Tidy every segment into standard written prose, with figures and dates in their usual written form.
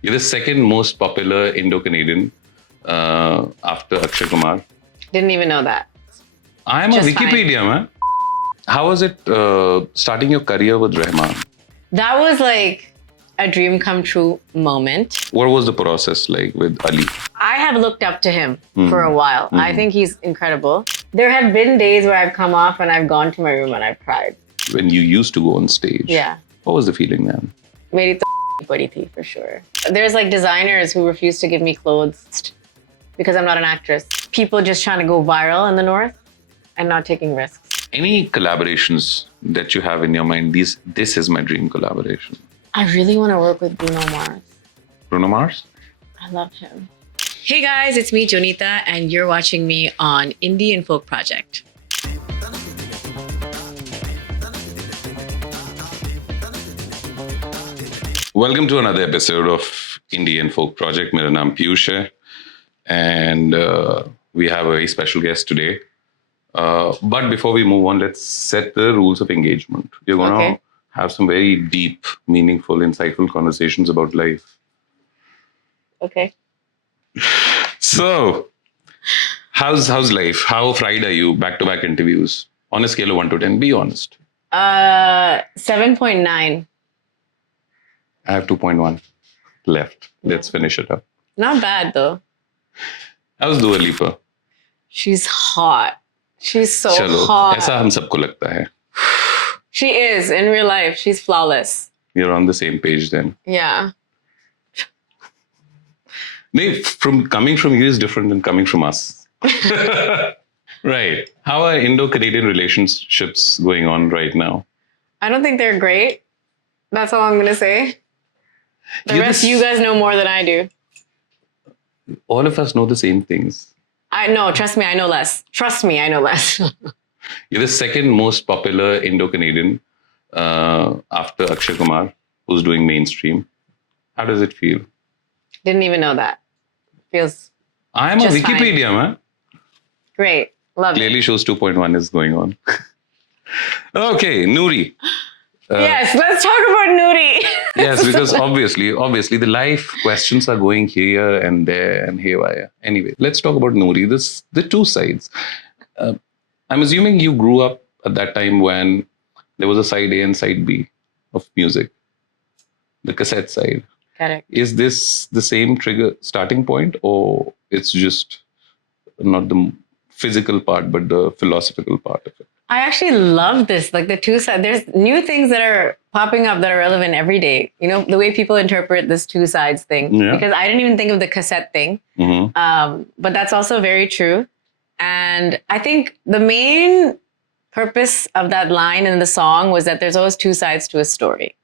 You're the second most popular Indo-Canadian after Akshay Kumar. Didn't even know that. I'm a Just Wikipedia, man. How was it starting your career with Rahman? That was like a dream come true moment. What was the process like with Ali? I have looked up to him for a while. I think he's incredible. There have been days where I've come off and I've gone to my room and I've cried. When you used to go on stage? Yeah. What was the feeling then? Meri to badi thi, for sure. There's like designers who refuse to give me clothes because I'm not an actress. People just trying to go viral in the North and not taking risks. Any collaborations that you have in your mind? This is my dream collaboration. I really want to work with Bruno Mars. Bruno Mars? I love him. Hey guys, it's me, Jonita, and you're watching me on Indie and Folk Project. Welcome to another episode of Indie and Folk Project. My name is Piyush hai, and we have a very special guest today. But before we move on, let's set the rules of engagement. We're going to have some very deep, meaningful, insightful conversations about life. Okay. So, how's life? How fried are you? Back-to-back interviews. On a scale of 1 to 10, be honest. 7.9. I have 2.1 left. Let's finish it up. Not bad though. How's Dua Lipa? She's hot. She's so Chalo, hot. ऐसा हम सबको लगता है. She is in real life. She's flawless. You're on the same page then. Yeah. No, coming from you is different than coming from us. Right. How are Indo-Canadian relationships going on right now? I don't think they're great. That's all I'm going to say. The rest, you guys know more than I do. All of us know the same things. I know. Trust me, I know less. Trust me, I know less. You're the second most popular Indo-Canadian after Akshay Kumar, who's doing mainstream. How does it feel? Didn't even know that. Feels I'm a Wikipedia, man. Great. Love Clearly it. shows 2.1 is going on. Okay, Noorie. Yes, let's talk about Noorie. Yes, because obviously the life questions are going here and there and haywire. Anyway, let's talk about Noorie. The two sides. I'm assuming you grew up at that time when there was a side A and side B of music, the cassette side. Correct. Is this the same trigger starting point, or it's just not the physical part, but the philosophical part of it? I actually love this. Like the two sides, there's new things that are popping up that are relevant every day. You know, the way people interpret this two sides thing. Yeah. Because I didn't even think of the cassette thing. Mm-hmm. But that's also very true. And I think the main purpose of that line in the song was that there's always two sides to a story.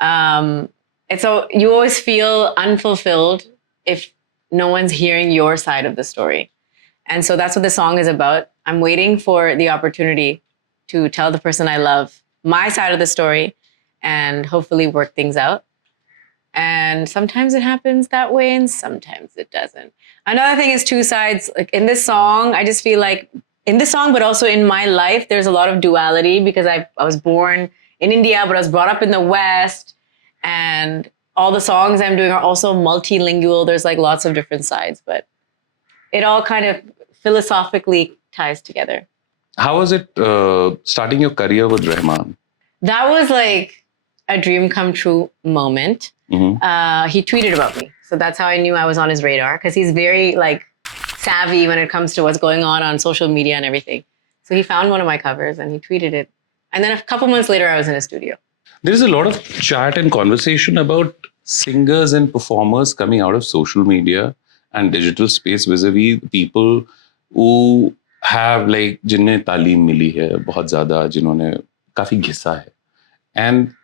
And so you always feel unfulfilled if no one's hearing your side of the story. And so that's what the song is about. I'm waiting for the opportunity to tell the person I love my side of the story and hopefully work things out. And sometimes it happens that way and sometimes it doesn't. Another thing is two sides. Like in this song, I just feel like in this song, but also in my life, there's a lot of duality because I was born in India, but I was brought up in the West. And all the songs I'm doing are also multilingual. There's like lots of different sides, but it all kind of philosophically ties together. How was it starting your career with Rahman? That was like a dream come true moment. Mm-hmm. He tweeted about me. So that's how I knew I was on his radar because he's very like savvy when it comes to what's going on social media and everything. So he found one of my covers and he tweeted it. And then a couple months later, I was in a studio. There's a lot of chat and conversation about singers and performers coming out of social media and digital space vis-a-vis people who have like जिन्हें तालीम मिली है बहुत ज़्यादा जिन्होंने काफी घिसा है. And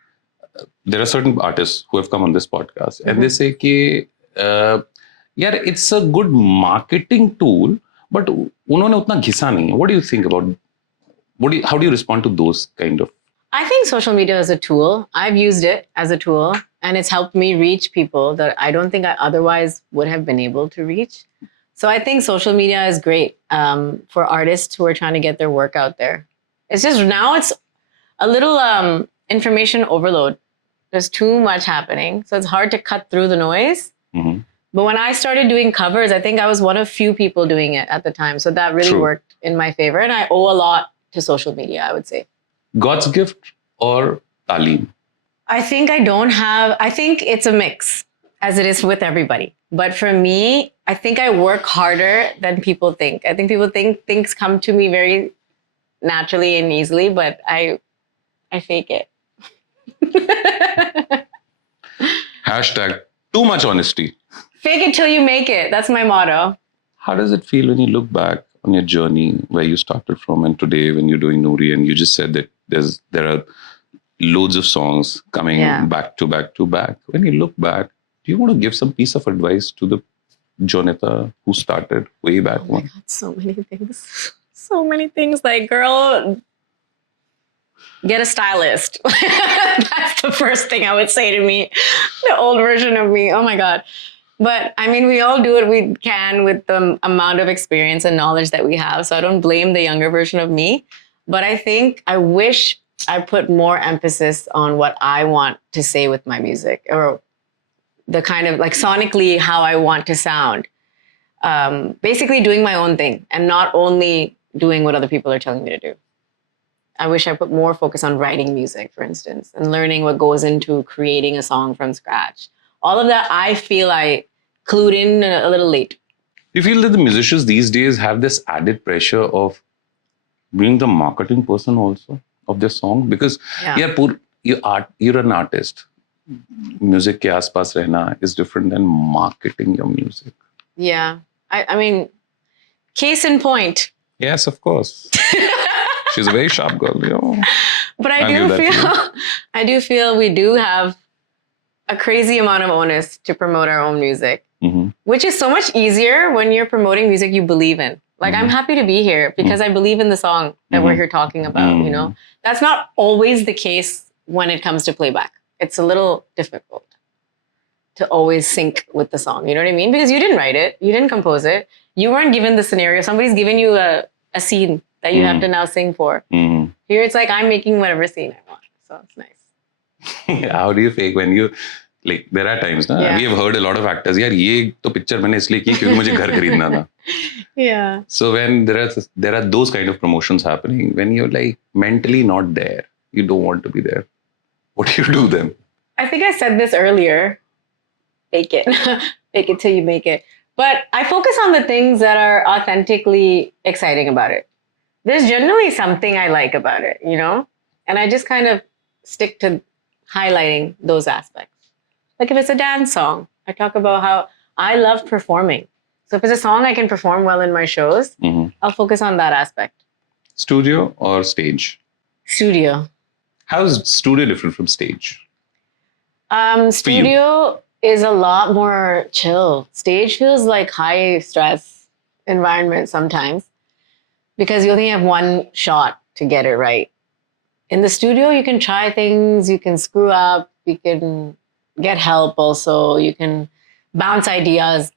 there are certain artists who have come on this podcast and they say कि यार it's a good marketing tool but उन्होंने उतना घिसा नहीं है. What do you think about how do you respond to those kind of? I think social media is a tool. I've used it as a tool and it's helped me reach people that I don't think I otherwise would have been able to reach. So I think social media is great for artists who are trying to get their work out there. It's just now it's a little information overload. There's too much happening. So it's hard to cut through the noise. Mm-hmm. But when I started doing covers, I think I was one of few people doing it at the time. So that really True. worked in my favor. And I owe a lot to social media, I would say. God's gift or talim? I think I think it's a mix, as it is with everybody. But for me, I think I work harder than people think. I think people think things come to me very naturally and easily, but I fake it. Hashtag too much honesty. Fake it till you make it. That's my motto. How does it feel when you look back on your journey, where you started from, and today when you're doing Noorie, and you just said that there are loads of songs coming back to back to back. When you look back, do you want to give some piece of advice to the Jonitha who started way back Oh my God, so many things. So many things. Like, girl, get a stylist. That's the first thing I would say to me. The old version of me. Oh my God. But I mean, we all do what we can with the amount of experience and knowledge that we have. So I don't blame the younger version of me. But I wish I put more emphasis on what I want to say with my music, or the kind of like sonically how I want to sound. Basically doing my own thing and not only doing what other people are telling me to do. I wish I put more focus on writing music, for instance, and learning what goes into creating a song from scratch. All of that, I feel I clued in a little late. Do you feel that the musicians these days have this added pressure of being the marketing person also of their song? Because you're an artist. Music ke aaspaas rehna is different than marketing your music. Yeah. I mean, case in point. Yes, of course. She's a very sharp girl. But I do feel we do have a crazy amount of onus to promote our own music, which is so much easier when you're promoting music you believe in. Like, I'm happy to be here because I believe in the song that we're here talking about, you know? That's not always the case when it comes to playback. It's a little difficult to always sync with the song. You know what I mean? Because you didn't write it. You didn't compose it. You weren't given the scenario. Somebody's given you a scene that you have to now sing for. Here it's like I'm making whatever scene I want. So it's nice. How do you fake when you, like, there are times, we have heard a lot of actors, yaar, ye to picture maine isliye ki kyunki mujhe ghar kharidna tha. Yeah. So when there are those kind of promotions happening, when you're like mentally not there, you don't want to be there, what do you do then? I think I said this earlier. Fake it. Fake it till you make it. But I focus on the things that are authentically exciting about it. There's generally something I like about it, you know? And I just kind of stick to highlighting those aspects. Like if it's a dance song, I talk about how I love performing. So if it's a song I can perform well in my shows, I'll focus on that aspect. Studio or stage? Studio. How is studio different from stage? Studio is a lot more chill. Stage feels like high stress environment sometimes because you only have one shot to get it right. In the studio, you can try things, you can screw up, you can get help also, you can bounce ideas.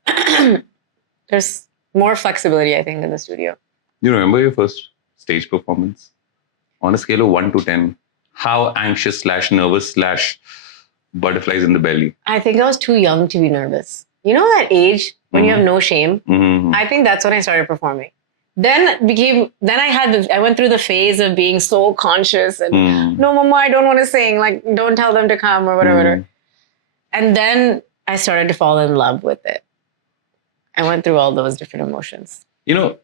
There's more flexibility, I think, in the studio. You remember your first stage performance? On a scale of 1 to 10, how anxious / nervous / butterflies in the belly? I think I was too young to be nervous. You know that age when you have no shame? I think that's when I started performing. Then I went through the phase of being so conscious and no, mama, I don't want to sing. Like, don't tell them to come or whatever. And then I started to fall in love with it. I went through all those different emotions. You know,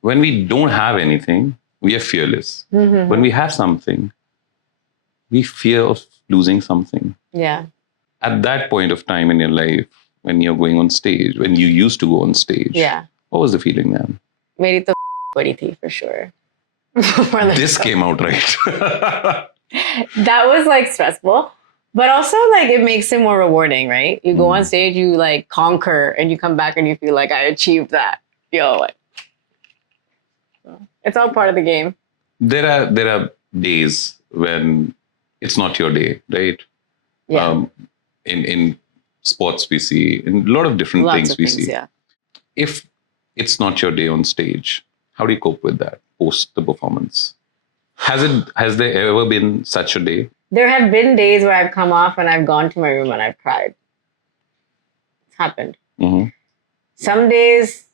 when we don't have anything, we are fearless. When we have something, we fear of losing something. Yeah. At that point of time in your life, when you're going on stage, when you used to go on stage, what was the feeling then? Meri to badi thi for sure. This came out right. That was like stressful. But also, like, it makes it more rewarding, right? You go on stage, you like conquer, and you come back and you feel like I achieved that. Like, so it's all part of the game. There are days when it's not your day, right? Yeah. In sports we see, in a lot of different things we see. Yeah. If it's not your day on stage, how do you cope with that post the performance? Has there ever been such a day There have been days where I've come off and I've gone to my room and I've cried. It's happened. Mm-hmm. Some days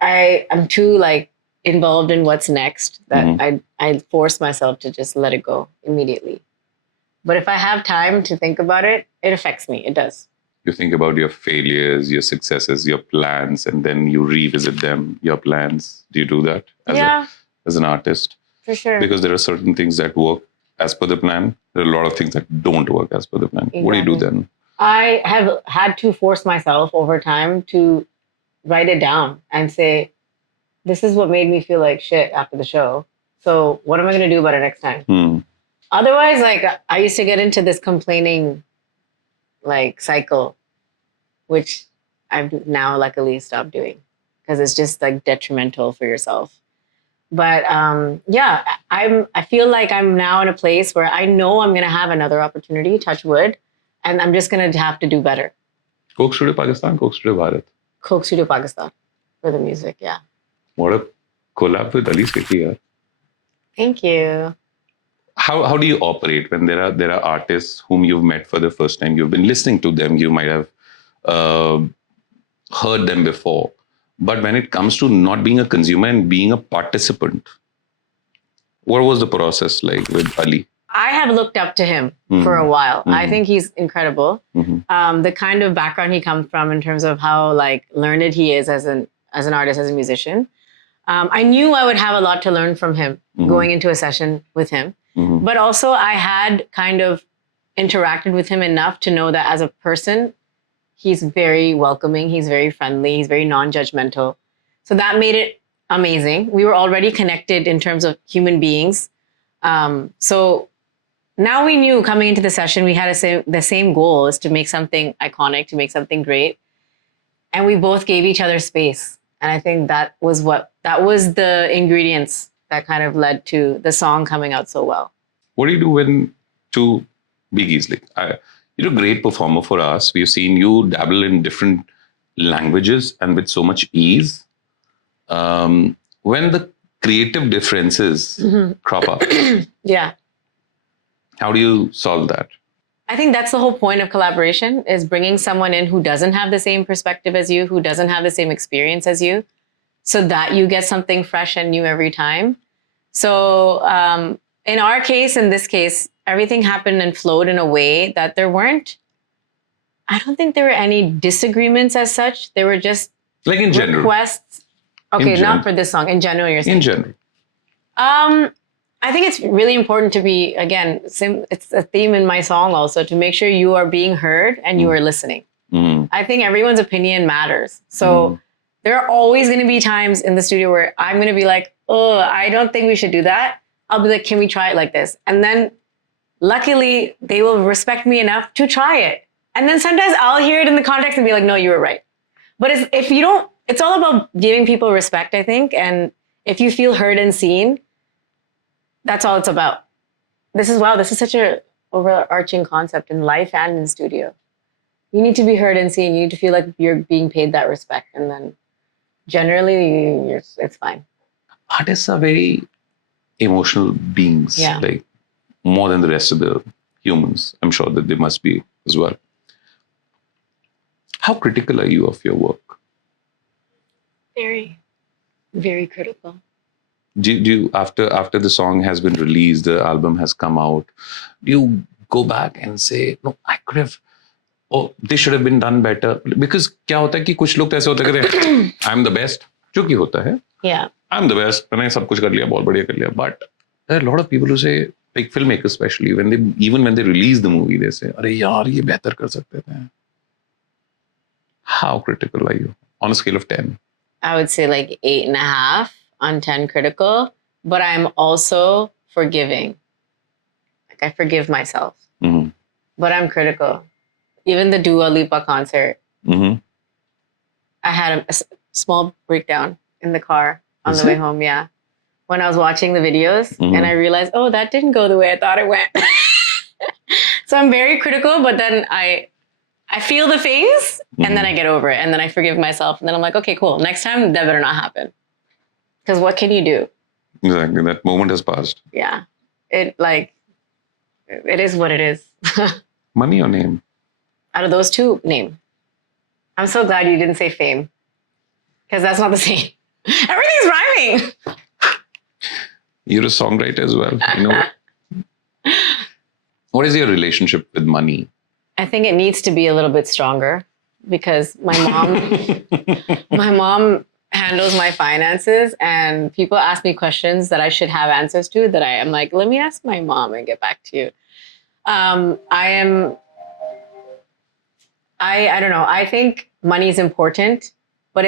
I'm too like involved in what's next that I force myself to just let it go immediately. But if I have time to think about it, it affects me. It does. You think about your failures, your successes, your plans, and then you revisit them, your plans. Do you do that as an artist? For sure. Because there are certain things that work as per the plan. There are a lot of things that don't work as per the plan. Exactly. What do you do then? I have had to force myself over time to write it down and say, this is what made me feel like shit after the show. So what am I going to do about it next time? Otherwise, like I used to get into this complaining like cycle, which I've now luckily stopped doing because it's just like detrimental for yourself. But I feel like I'm now in a place where I know I'm going to have another opportunity, touch wood, and I'm just going to have to do better. Coke Studio Pakistan, Coke Studio Bharat. Coke Studio Pakistan for the music, yeah. What a collab with Ali Sethi. Thank you. How do you operate when there are artists whom you've met for the first time? You've been listening to them. You might have heard them before. But when it comes to not being a consumer and being a participant, what was the process like with Ali? I have looked up to him for a while. I think he's incredible. The kind of background he comes from in terms of how like learned he is as an artist, as a musician. I knew I would have a lot to learn from him going into a session with him. But also I had kind of interacted with him enough to know that as a person, he's very welcoming. He's very friendly. He's very non-judgmental. So that made it amazing. We were already connected in terms of human beings. So now we knew coming into the session, we had the same goal, is to make something iconic, to make something great. And we both gave each other space. And I think that was the ingredients that kind of led to the song coming out so well. What do you do when two biggies, like you're a great performer for us. We've seen you dabble in different languages and with so much ease. When the creative differences crop up, yeah, how do you solve that? I think that's the whole point of collaboration, is bringing someone in who doesn't have the same perspective as you, who doesn't have the same experience as you, so that you get something fresh and new every time. So in our case, in this case, everything happened and flowed in a way that I don't think there were any disagreements as such. There were just like in general requests. Okay, not for this song. In general, you're saying. In general. I think it's really important to be, again, it's a theme in my song also, to make sure you are being heard and you are listening. I think everyone's opinion matters. So there are always going to be times in the studio where I'm going to be like, oh, I don't think we should do that. I'll be like, can we try it like this? And then luckily they will respect me enough to try it. And then sometimes I'll hear it in the context and be like, no, you were right. But if you don't, it's all about giving people respect, I think. And if you feel heard and seen, that's all it's about. This is such a overarching concept in life and in studio. You need to be heard and seen. You need to feel like you're being paid that respect. And then generally, it's fine. Artists are very emotional beings, like more than the rest of the humans. I'm sure that they must be as well. How critical are you of your work? Very, very critical. Do you after the song has been released, the album has come out, do you go back and say, no, I could have, this should have been done better? Because क्या होता है कि कुछ लोग ऐसे होते हैं, I'm the best, जो कि होता है. Yeah. I'm the best, मैंने सब कुछ कर लिया, बहुत बढ़िया कर लिया. But there are a lot of people who say, like filmmakers especially, when they release the movie, they say, अरे यार ये बेहतर कर सकते थे. How critical are you on a scale of 10? I would say like 8.5 on 10 critical, but I'm also forgiving. Like I forgive myself, but I'm critical. Even the Dua Lipa concert, I had a small breakdown in the car on the way home. Yeah. When I was watching the videos and I realized, oh, that didn't go the way I thought it went. So I'm very critical, but then I feel the things and then I get over it and then I forgive myself. And then I'm like, okay, cool. Next time that better not happen. Because what can you do? Exactly. That moment has passed. Yeah. It is what it is. Money or name? Out of those two, name. I'm so glad you didn't say fame. Because that's not the same. Everything's rhyming. You're a songwriter as well. You know. What is your relationship with money? I think it needs to be a little bit stronger because my mom handles my finances, and people ask me questions that I should have answers to that I am like, let me ask my mom and get back to you. I don't know. I think money is important, but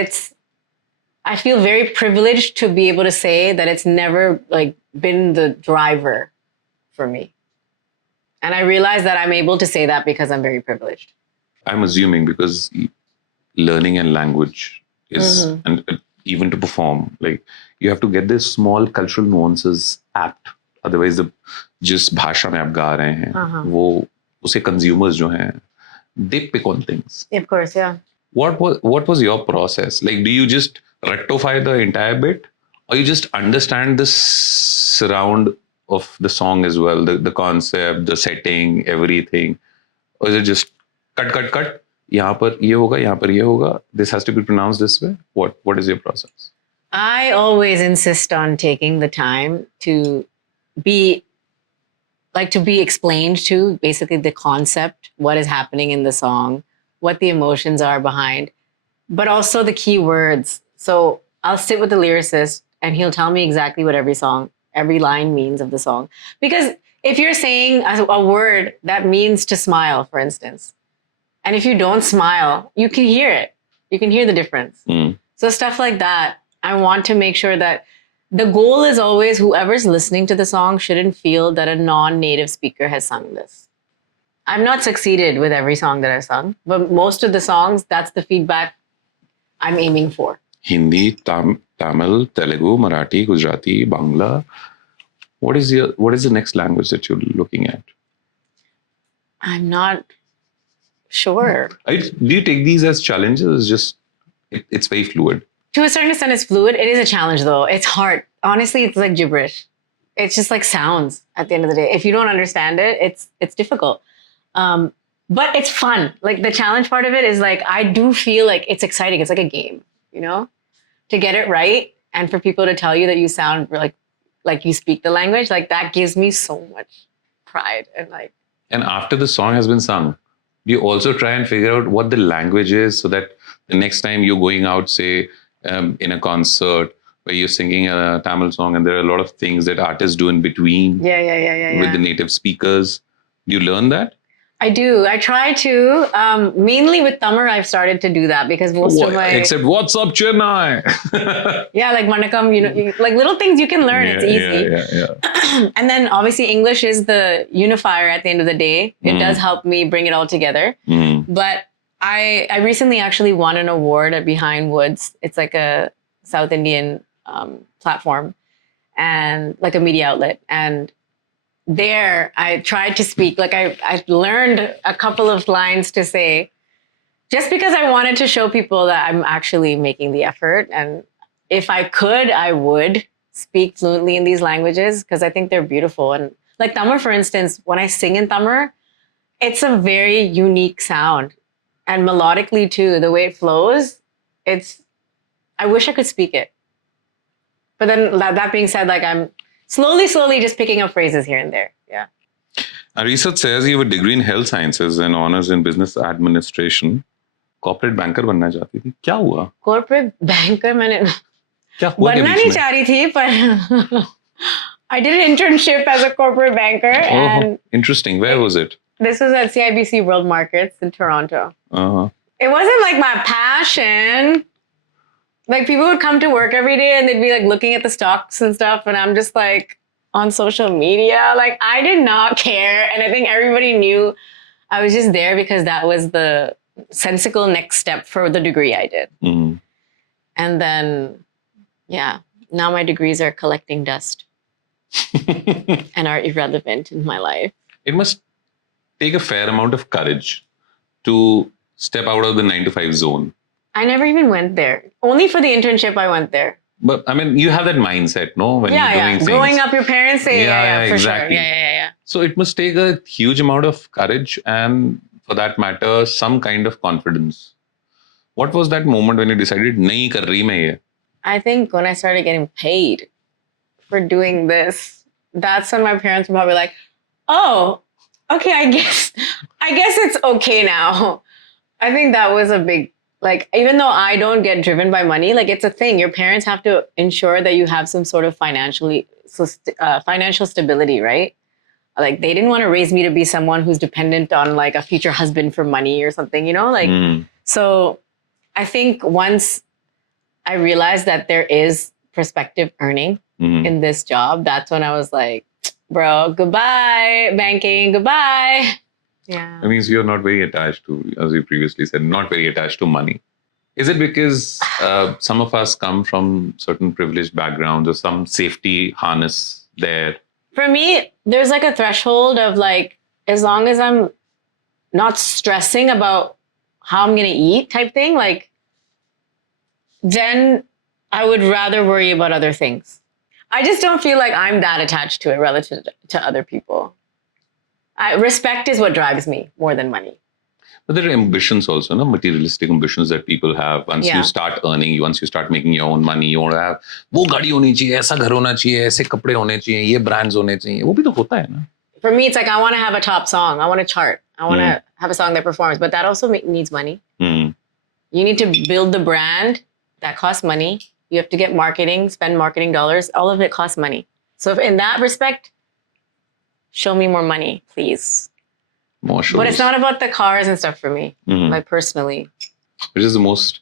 I feel very privileged to be able to say that it's never like been the driver for me. And I realize that I'm able to say that because I'm very privileged. I'm assuming because learning and language is, and even to perform, like you have to get this small cultural nuances apt. Otherwise, जिस भाषा में आप गा रहे हैं, वो उसे consumers जो हैं, they pick on things. Of course, yeah. What was your process? Like, do you just rectify the entire bit, or you just understand the surround of the song as well, the concept, the setting, everything, or is it just cut? यहाँ पर ये होगा, यहाँ पर ये होगा. This has to be pronounced this way. What is your process? I always insist on taking the time to be explained to basically the concept, what is happening in the song, what the emotions are behind, but also the key words. So I'll sit with the lyricist and he'll tell me exactly what every line means of the song. Because if you're saying a word that means to smile, for instance, and if you don't smile, you can hear it. You can hear the difference. So stuff like that, I want to make sure that the goal is always whoever's listening to the song shouldn't feel that a non-native speaker has sung this. I've not succeeded with every song that I've sung, but most of the songs, that's the feedback I'm aiming for. Hindi, Tamil, Telugu, Marathi, Gujarati, Bangla. What is the next language that you're looking at? I'm not sure. Do you take these as challenges? Just it's very fluid. To a certain extent, it's fluid. It is a challenge, though. It's hard. Honestly, it's like gibberish. It's just like sounds at the end of the day. If you don't understand it, it's difficult. But it's fun. Like the challenge part of it is like, I do feel like it's exciting. It's like a game, you know, to get it right. And for people to tell you that you sound like you speak the language, like that gives me so much pride and like. And after the song has been sung, do you also try and figure out what the language is so that the next time you're going out, say, in a concert where you're singing a Tamil song and there are a lot of things that artists do in between with the native speakers. Do you learn that? I do. I try to. Mainly with Tamil, I've started to do that because most of my... Except, what's up, Chennai? Yeah, like Manakam, like little things you can learn. It's easy. Yeah. And then obviously English is the unifier at the end of the day. It does help me bring it all together. But I recently actually won an award at Behind Woods. It's like a South Indian platform and like a media outlet. And there I tried to speak, like I learned a couple of lines to say just because I wanted to show people that I'm actually making the effort. And if I could, I would speak fluently in these languages because I think they're beautiful. And like Tamil, for instance, when I sing in Tamil, it's a very unique sound. And melodically too, the way it flows, I wish I could speak it. But then that being said, like I'm slowly just picking up phrases here and there. Yeah. Research says you have a degree in health sciences and honors in business administration. Corporate banker बनना चाहती थी. क्या हुआ? Corporate banker मैंने बनना नहीं चाह रही थी, पर I did an internship as a corporate banker. And interesting. Where was it? This was at CIBC World Markets in Toronto. It wasn't like my passion. Like people would come to work every day and they'd be like looking at the stocks and stuff. And I'm just like on social media. Like I did not care. And I think everybody knew I was just there because that was the sensible next step for the degree I did. And then, yeah, now my degrees are collecting dust and are irrelevant in my life. It must take a fair amount of courage to step out of the 9 to 5 zone. I never even went there. Only for the internship I went there. But I mean, you have that mindset, no? When you're doing things. Growing up, your parents say, for exactly. sure. Yeah. So it must take a huge amount of courage and, for that matter, some kind of confidence. What was that moment when you decided, nahi kar rahi main ye? I think when I started getting paid for doing this, that's when my parents were probably like, oh, okay, I guess it's okay now. I think that was a big, like, even though I don't get driven by money, like, it's a thing. Your parents have to ensure that you have some sort of financial stability, right? Like, they didn't want to raise me to be someone who's dependent on, like, a future husband for money or something, you know? Like, so I think once I realized that there is prospective earning in this job, that's when I was like, bro, goodbye, banking, goodbye. Yeah. That means you're not very attached to, as you previously said, not very attached to money. Is it because some of us come from certain privileged backgrounds or some safety harness there? For me, there's like a threshold of like, as long as I'm not stressing about how I'm going to eat type thing, like, then I would rather worry about other things. I just don't feel like I'm that attached to it relative to other people. Respect is what drives me more than money. But there are ambitions also, no? Materialistic ambitions that people have. Once you start earning, once you start making your own money, you want to have, वो गाड़ी होनी चाहिए, ऐसा घर होना चाहिए, ऐसे कपड़े होने चाहिए, ये brands होने चाहिए. वो भी तो होता है ना? For me, it's like I want to have a top song. I want to chart. I want to have a song that performs. But that also needs money. You need to build the brand. That costs money. You have to get marketing, spend marketing dollars. All of it costs money. So if in that respect, show me more money, please. More shows. But it's not about the cars and stuff for me, like personally. Which is the most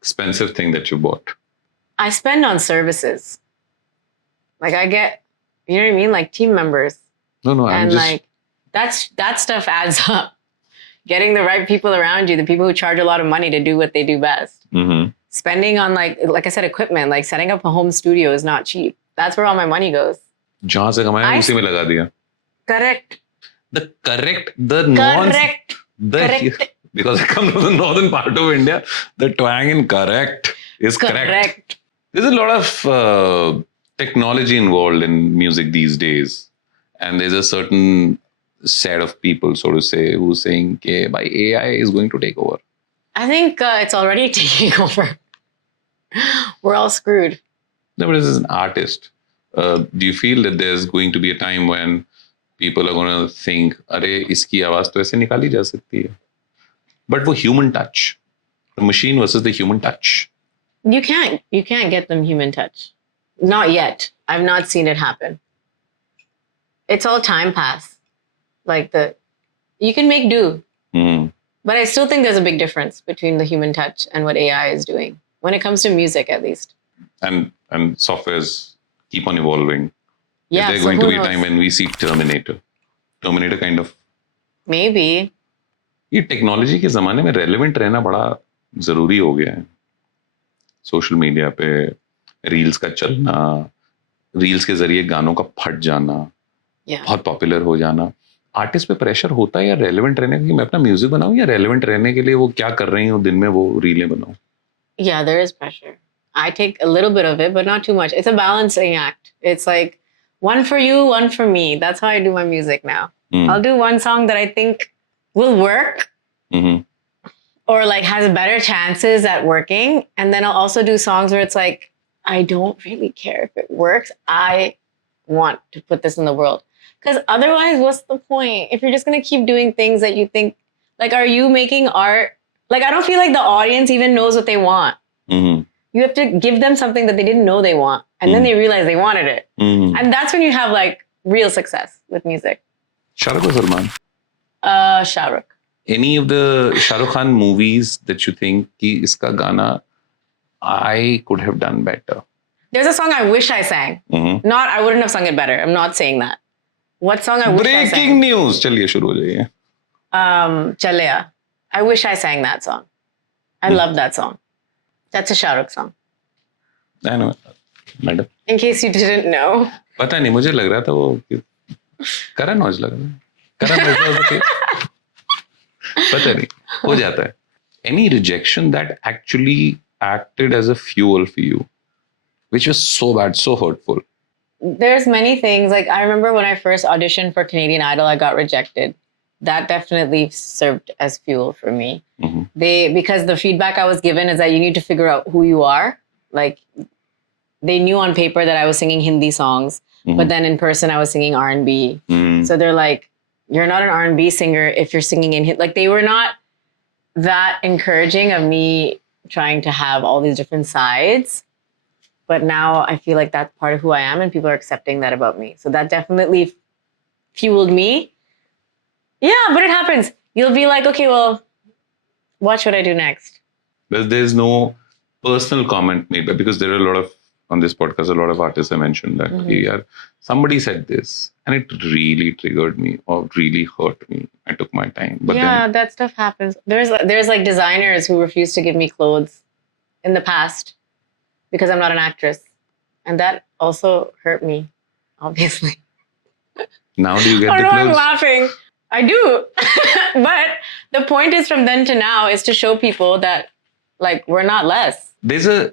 expensive thing that you bought? I spend on services. Like I get, you know what I mean? Like team members. No, and like that stuff adds up. Getting the right people around you, the people who charge a lot of money to do what they do best. Spending on like I said, equipment, like setting up a home studio is not cheap. That's where all my money goes. जहाँ से कमाया उसी में लगा दिया. Correct. Because I come from the northern part of India, the twang in correct is correct. There's a lot of technology involved in music these days. And there's a certain set of people, so to say, who's saying that AI is going to take over. I think it's already taking over. We're all screwed. No, but as an artist, do you feel that there's going to be a time when people are going to think, "Arey, iski आवाज तो ऐसे निकाली जा सकती है." But वो human touch, the machine versus the human touch. You can't get them human touch. Not yet. I've not seen it happen. It's all time pass. Like you can make do. But I still think there's a big difference between the human touch and what AI is doing when it comes to music, at least. And softwares keep on evolving. Yeah, is there going to be a time when we see Terminator kind of? Maybe. ये technology के ज़माने में relevant रहना बड़ा ज़रूरी हो गया है. सोशल मीडिया पे रील्स का चलना, रील्स के जरिए गानों का फट जाना, बहुत पॉपुलर हो जाना. आर्टिस्ट पे प्रेशर होता है या रेलेवेंट रहने की, मैं अपना म्यूजिक बनाऊं या रेलेवेंट रहने के लिए वो क्या कर रही हूँ दिन में वो रीलें बनाऊं? Yeah, there is pressure. I take a little bit of it, but not too much. It's a balancing act. It's like one for you, one for me. That's how I do my music now. I'll do one song that I think will work or like has better chances at working. And then I'll also do songs where it's like, I don't really care if it works. I want to put this in the world. Because otherwise, what's the point? If you're just going to keep doing things that you think, like, are you making art? Like, I don't feel like the audience even knows what they want. You have to give them something that they didn't know they want. And then they realize they wanted it. And that's when you have like real success with music. Shahrukh or Salman? Shahrukh. Any of the Shahrukh Khan movies that you think ki iska gana I could have done better? There's a song I wish I sang. I wouldn't have sung it better. I'm not saying that. What song I wish I sang? Breaking news. चलिए शुरू हो जाइए. Chalaya. I wish I sang that song. I love that song. That's a Shahrukh song. I know, madam. In case you didn't know. पता नहीं, मुझे लग रहा था वो करण औज लग रहा है. करण औज पता नहीं, हो जाता है. Any rejection that actually acted as a fuel for you? which was so bad, so hurtful. There's many things. Like I remember when I first auditioned for Canadian Idol, I got rejected. That definitely served as fuel for me. Because the feedback I was given is that you need to figure out who you are. Like they knew on paper that I was singing Hindi songs, but then in person I was singing R&B. So they're like, you're not an R&B singer if you're singing in Hindi. Like they were not that encouraging of me trying to have all these different sides. But now I feel like that's part of who I am and people are accepting that about me. So that definitely fueled me. Yeah, but it happens. You'll be like, okay, well, what should I do next? There's no personal comment made, because there are a lot of, on this podcast, a lot of artists have mentioned that, hey, yaar, somebody said this and it really triggered me or really hurt me. I took my time. But then, that stuff happens. There's like designers who refuse to give me clothes in the past because I'm not an actress. And that also hurt me, obviously. now do you get I the know I'm clothes? laughing. I do. But the point is from then to now is to show people that like we're not less. There's a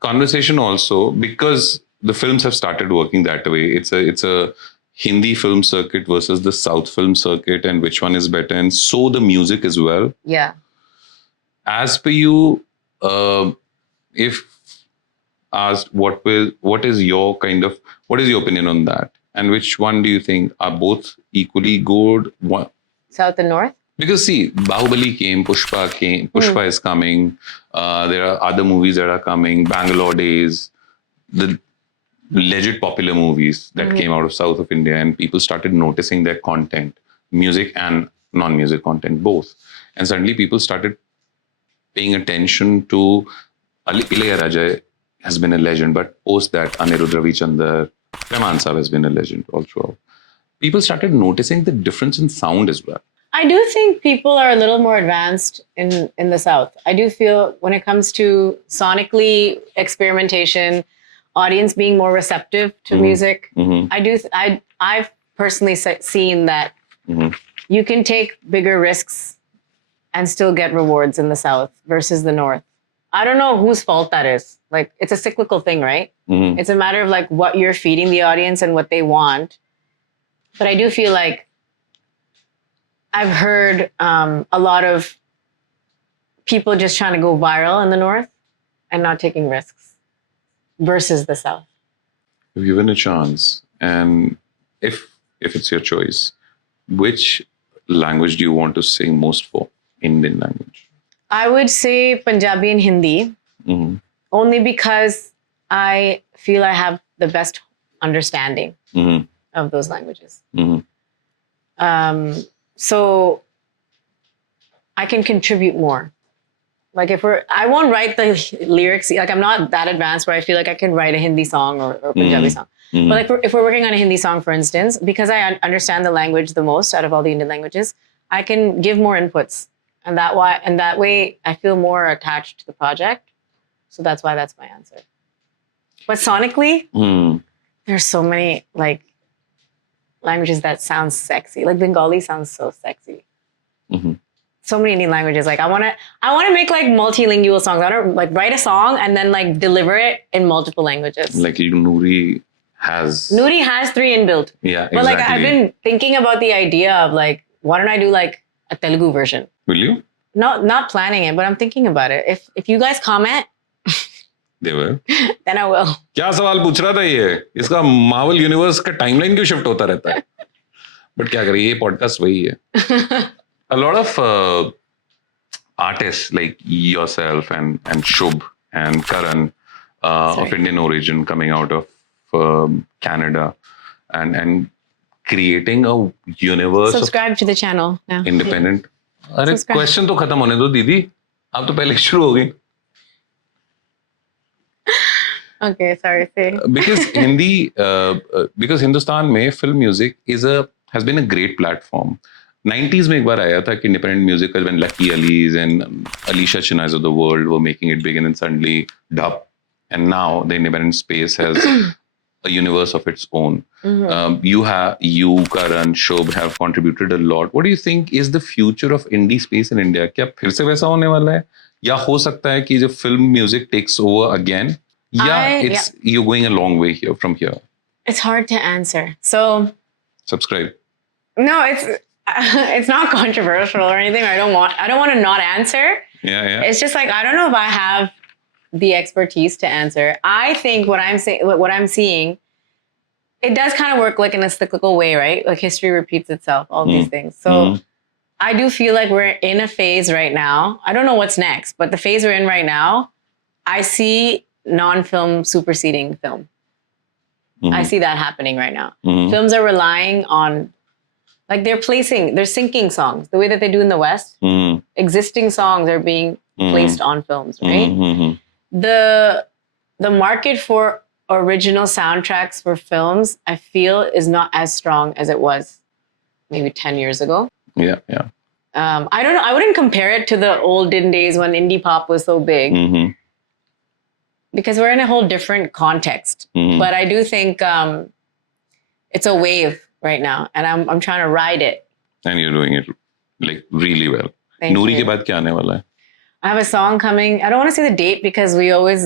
conversation also, because the films have started working that way. It's a Hindi film circuit versus the South film circuit, and which one is better, and so the music as well. Yeah. As per you, if asked what is your opinion on that, and which one do you think are both equally good? One, South and North? because see, Bahubali came, Pushpa is coming. There are other movies that are coming. Bangalore Days, the legit popular movies that came out of South of India, and people started noticing their content, music and non-music content, both. And suddenly people started paying attention to Ilayaraja has been a legend, but post that Anirudh Ravichandar, Rahman Saab has been a legend all throughout. People started noticing the difference in sound as well. I do think people are a little more advanced in the South. I do feel when it comes to sonically experimentation, audience being more receptive to music, I've personally seen that you can take bigger risks and still get rewards in the South versus the North. I don't know whose fault that is. Like, it's a cyclical thing, right? It's a matter of like what you're feeding the audience and what they want. But I do feel like I've heard a lot of people just trying to go viral in the North and not taking risks versus the South. If given a chance, and if it's your choice, which language do you want to sing most for? Indian language. I would say Punjabi and Hindi, only because I feel I have the best understanding of those languages. So I can contribute more. Like I won't write the lyrics. Like I'm not that advanced where I feel like I can write a Hindi song or Punjabi song. But like if we're working on a Hindi song, for instance, because I understand the language the most out of all the Indian languages, I can give more inputs. And that way I feel more attached to the project. So that's why that's my answer. But sonically, there's so many like languages that sound sexy. Like Bengali sounds so sexy. So many Indian languages. Like I want to make like multilingual songs. I want to like write a song and then like deliver it in multiple languages. Like Noorie has 3 inbuilt. Yeah, exactly. But like I've been thinking about the idea of like, why don't I do like a Telugu version? Will you? Not planning it, but I'm thinking about it. If you guys comment, they will. Then I will. क्या सवाल पूछ रहा था ये? इसका Marvel universe का timeline क्यों shift होता रहता है? बट क्या करें, ये पॉडकास्ट वही है. A lot of artists like yourself and Shubh and Karan of Indian origin coming out of Canada and creating a universe. Subscribe to the channel now. Independent. अरे क्वेश्चन तो खत्म होने दो दीदी, आप तो पहले शुरू हो गई. Okay, sorry. Because Hindustan में film music has been a great platform. 90s में एक बार आया था कि independent music when Lucky Ali's and Alicia Chinnays of the world were making it big, and then suddenly dub. And now the independent space has a universe of its own. You, Karan, Shobh have contributed a lot. What do you think is the future of indie space in India? क्या फिर से वैसा होने वाला है? या हो सकता है कि जो film music takes over again? You're going a long way here from here. It's hard to answer. So Subscribe. no, it's not controversial or anything. I don't want to not answer. Yeah. It's just like I don't know if I have the expertise to answer. I think what I'm seeing, it does kind of work like in a cyclical way, right? Like history repeats itself, all these things. So I do feel like we're in a phase right now. I don't know what's next, but the phase we're in right now, I see non-film superseding film. I see that happening right now. Films are relying on, like they're syncing songs the way that they do in the West. Existing songs are being placed on films, right? The market for original soundtracks for films, I feel, is not as strong as it was maybe 10 years ago. Yeah. I don't know. I wouldn't compare it to the olden days when indie pop was so big. Because we're in a whole different context. But I do think it's a wave right now, and I'm trying to ride it. And you're doing it like really well. Thank Noorie you. के बाद क्या आने वाला है? I have a song coming. I don't want to say the date because we always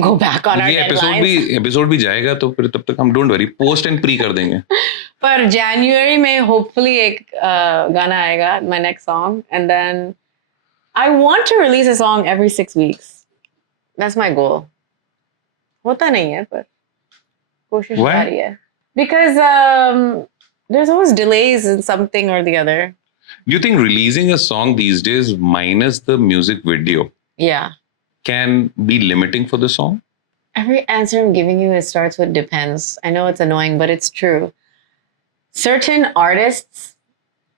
go back on our deadlines. Episode भी जाएगा तो फिर तब तक हम don't worry post and pre कर देंगे. पर January में hopefully एक गाना आएगा, my next song, and then I want to release a song every 6 weeks. That's my goal. होता नहीं है पर कोशिश जारी है. Because there's always delays in something or the other. Do you think releasing a song these days minus the music video can be limiting for the song? Every answer I'm giving you, it starts with depends. I know it's annoying, but it's true. Certain artists,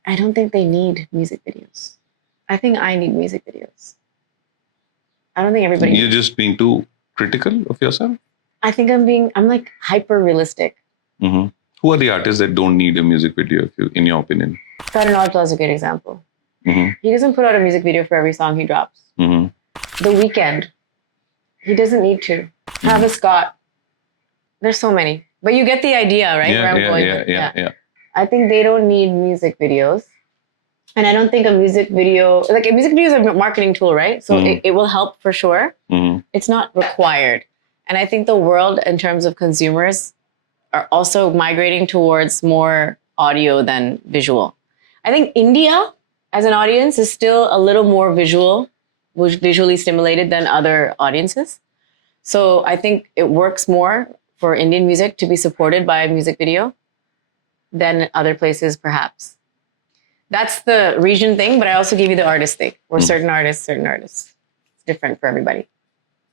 I don't think they need music videos. I think I need music videos. I don't think everybody You're just being too critical of yourself? I think I'm like hyper realistic. Who are the artists that don't need a music video, in your opinion? Cotton is a good example. He doesn't put out a music video for every song he drops. The Weeknd, he doesn't need to. Travis Scott, there's so many. But you get the idea, right? Yeah. I think they don't need music videos. And I don't think a music video is a marketing tool, right? So it will help for sure. It's not required. And I think the world, in terms of consumers, are also migrating towards more audio than visual. I think India, as an audience, is still a little more visually stimulated than other audiences. So I think it works more for Indian music to be supported by a music video than other places, perhaps. That's the region thing, but I also give you the artist thing. Or certain artists. It's different for everybody.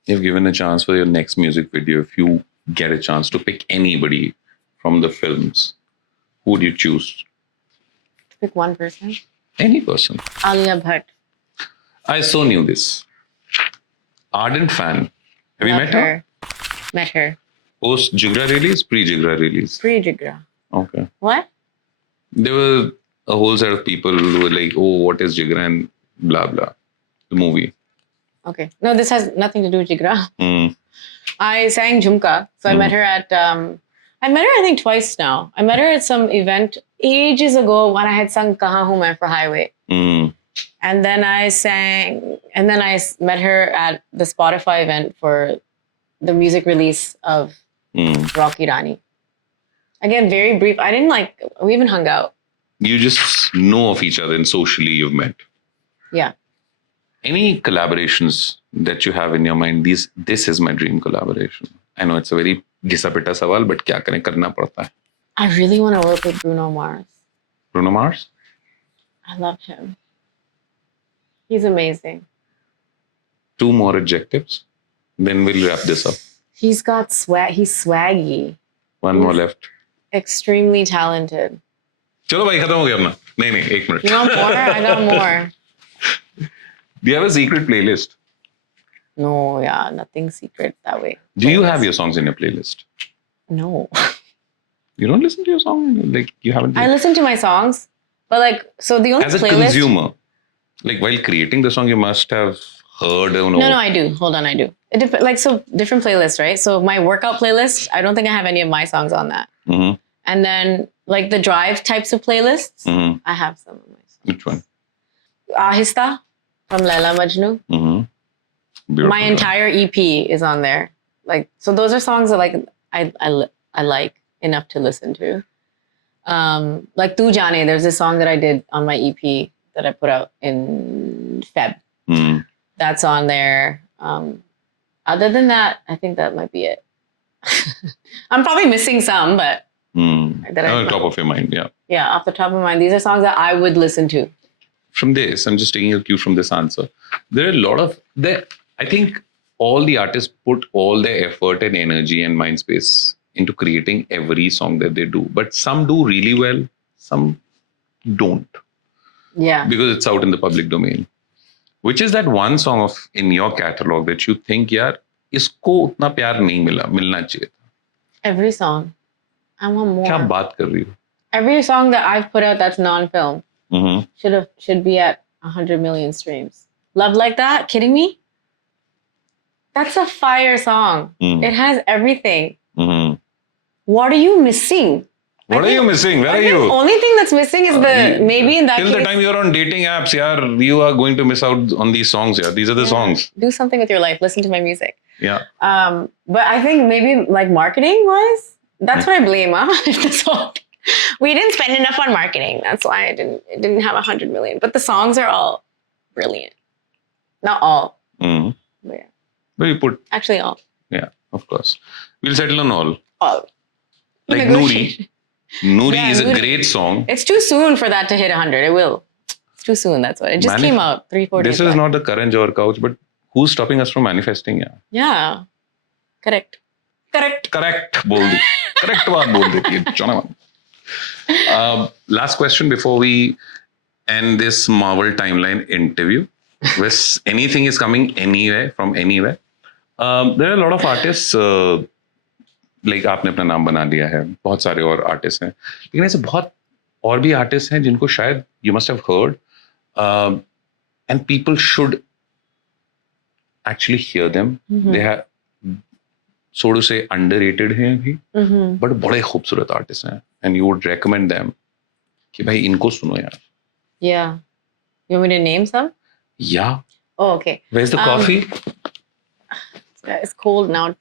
If given a chance for your next music video, if you get a chance to pick anybody from the films, who would you choose? Pick one person. Any person. Alia Bhatt. I so knew this. Ardent fan. Have you met her? Met her. Post Jigra release, pre-Jigra release? Pre-Jigra. Okay. What? There were a whole set of people who were like, oh, what is Jigra and blah, blah. The movie. Okay. No, this has nothing to do with Jigra. I sang Jhumka. So I met her at, I think twice now. I met her at some event ages ago when I had sung Kahan Hu Main for Highway. And then I met her at the Spotify event for the music release of Rocky Rani. Again, very brief. We even hung out. You just know of each other and socially you've met. Yeah. Any collaborations that you have in your mind? This is my dream collaboration. I know it's a very घिसा-पिटा सवाल, but क्या करें, करना पड़ता है. I really want to work with Bruno Mars. Bruno Mars? I love him. He's amazing. 2 more adjectives, then we'll wrap this up. He's got swag. He's swaggy. One more left. Extremely talented. चलो भाई खत्म हो गया अपना. नहीं, 1 minute. You want more? I got more. Do you have a secret playlist? No, yeah, nothing secret that way. Do you have your songs in your playlist? No. You don't listen to your song? Like you haven't? I listen to my songs, but so the only as a playlist... consumer, while creating the song, you must have heard. No, I do. Hold on, I do. Different playlists, right? So my workout playlist, I don't think I have any of my songs on that. And then the drive types of playlists, I have some of my songs. Which one? Ahista from Laila Majnu. My entire EP is on there. Like, so those are songs that like I like enough to listen to. Like Tu Jaane, there's a song that I did on my EP that I put out in Feb. Mm. That's on there. Other than that, I think that might be it. I'm probably missing some, but On the top of your mind, yeah. Yeah, off the top of my mind, these are songs that I would listen to. From this, I'm just taking a cue from this answer. There are a lot of I think all the artists put all their effort and energy and mind space into creating every song that they do. But some do really well, some don't. Yeah. Because it's out in the public domain. Which is that one song of in your catalog that you think, yaar, isko utna pyar nahi milna chahiye. Every song. I want more. Kya baat kar rahi ho? Every song that I've put out that's non-film Mm-hmm. should be at 100 million streams. Love Like That? Kidding me? That's a fire song. Mm. It has everything. Mm-hmm. What are you missing? What are you missing? Where are you? The only thing that's missing is maybe in that till case. the time you're on dating apps, yaar, you are going to miss out on these songs. Yeah, these are the songs. Do something with your life. Listen to my music. Yeah. But I think maybe like marketing wise, that's what I blame. If the song, we didn't spend enough on marketing. That's why it didn't have 100 million. But the songs are all brilliant. Not all. Mm-hmm. But yeah. But you put. Actually, all. Yeah, of course. We'll settle on all. All. Like Noorie. Noorie is a Noorie. great song. It's too soon for that to hit 100. It will. It's too soon. That's what. It just came out 3-4 days This is back. not the Karan Johar couch, but who's stopping us from manifesting? Yeah. Yeah. Correct. Bol di. Correct baat bol deti hai, Jonatha. Last question before we end this Marvel timeline interview. With anything is coming anywhere from anywhere. There are a lot of artists. Like आपने अपना नाम बना लिया है, बहुत सारे और artist हैं, लेकिन ऐसे बहुत और भी आर्टिस्ट हैं जिनको शायद you must have heard, and people should actually hear them. They have so to say underrated हैं भी, but बड़े खूबसूरत आर्टिस्ट हैं, and you would recommend them कि भाई इनको सुनो यार. Yeah. You want me to name some? Yeah. Oh, okay. Where's the coffee? It's cold now.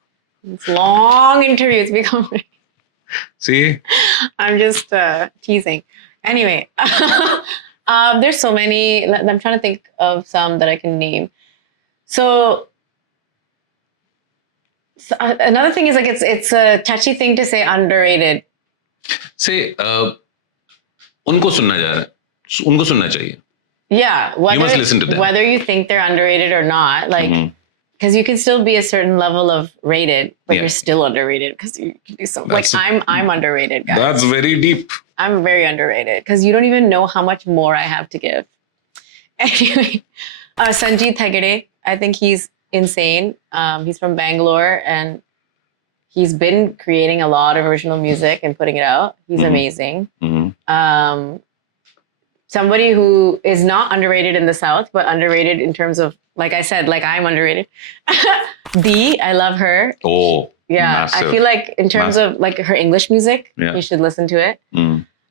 It's long interview. It's become. See? I'm just teasing. Anyway, there's so many. I'm trying to think of some that I can name. So another thing is like it's a touchy thing to say underrated. Say उनको सुनना चाहिए. Yeah, you must listen to them. Whether you think they're underrated or not, like. Because you can still be a certain level of rated, but you're still underrated because you can do something. Like I'm underrated, guys. That's very deep. I'm very underrated because you don't even know how much more I have to give. Anyway, Sanjeet Hegde, I think he's insane. He's from Bangalore and he's been creating a lot of original music and putting it out. He's amazing. Somebody who is not underrated in the South, but underrated in terms of, like I said, like I'm underrated. Dee, I love her. Oh, yeah. massive. I feel like in terms of like her English music, you should listen to it.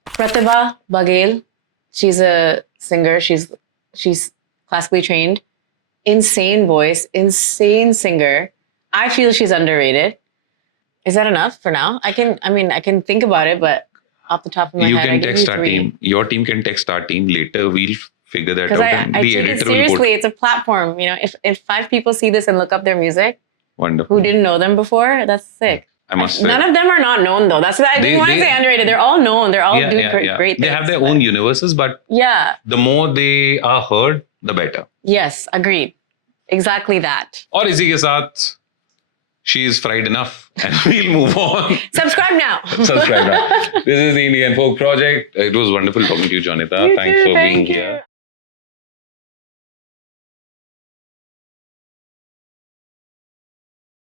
Pratibha Baghel, she's a singer. She's classically trained. Insane voice, insane singer. I feel she's underrated. Is that enough for now? I can think about it, but off the top of my head, you can text our team. Your team can text our team later. We'll figure that out. I take it seriously. It's a platform. You know, if 5 people see this and look up their music, wonderful, who didn't know them before, that's sick. I must say, none of them are not known though. That's why I didn't want to say underrated. They're all known. They're all doing great things. They have their own universes, but the more they are heard, the better. Yes, agreed. Exactly that. और इसी के साथ she is fried enough and we'll move on. Subscribe now. Subscribe now. This is the Indian Folk Project. It was wonderful talking to you, Jonitha. Thanks for being here.